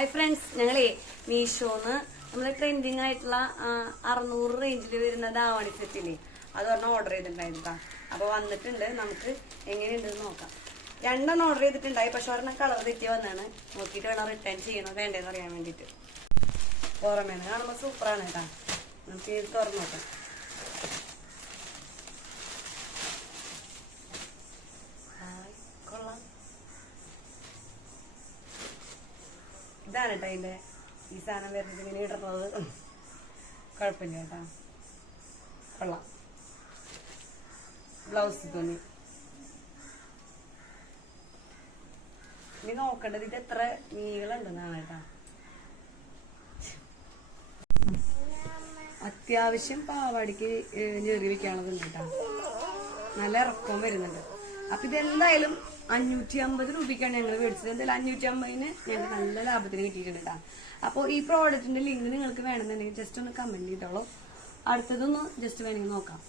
Hi friends, ഞങ്ങളെ മീഷോന്ന് നമ്മളെ trending ആയിട്ടുള്ള 600 റേഞ്ചിൽ വരുന്ന ദാവണി സെറ്റില്ലേ അത് പറഞ്ഞാൽ ഓർഡർ ചെയ്തിട്ടുണ്ടായിരുന്നു. അപ്പൊ വന്നിട്ടുണ്ട്. നമുക്ക് എങ്ങനെയുണ്ടെന്ന് നോക്കാം. 2 ഓർഡർ ചെയ്തിട്ടുണ്ടായി, പക്ഷെ ഒരെണ്ണം കളർ തെറ്റി വന്നാണ്. നോക്കിയിട്ട് വേണം റിട്ടേൺ ചെയ്യണോ വേണ്ടതെന്ന് അറിയാൻ വേണ്ടിട്ട്. പുറമേന്ന് കാണുമ്പോ സൂപ്പറാണ് കേട്ടാ. നമുക്ക് ഇത് തുറന്നു നോക്കാം. കൊള്ളാം. ഇതാണ് കേട്ടോ അതിന്റെ ഈ സാധനം വരുന്നത്. ഇങ്ങനെ ഇടുന്നത് കുഴപ്പമില്ല കേട്ടാ, കൊള്ളാം. ബ്ലൗസ് തുണി ഇനി നോക്കേണ്ടത് ഇത് എത്ര നീളുണ്ടെന്നാണ് കേട്ടാ. അത്യാവശ്യം പാവാടിക്ക് ഞെറി വെക്കാനുള്ളതുണ്ട് കേട്ടാ. നല്ല ഇറക്കവും വരുന്നുണ്ട്. അപ്പൊ ഇതെന്തായാലും 550 രൂപയ്ക്കാണ് ഞങ്ങൾ മേടിച്ചത്. എന്തായാലും 550-ന് ഞങ്ങൾക്ക് നല്ല ലാഭത്തിന് കിട്ടിയിട്ടുണ്ട് കേട്ടോ. അപ്പോൾ ഈ പ്രോഡക്റ്റിന്റെ ലിങ്ക് നിങ്ങൾക്ക് വേണമെന്നുണ്ടെങ്കിൽ ജസ്റ്റ് ഒന്ന് കമന്റ് ചെയ്തോളൂ. അടുത്തതൊന്ന് ജസ്റ്റ് വേണമെങ്കിൽ നോക്കാം.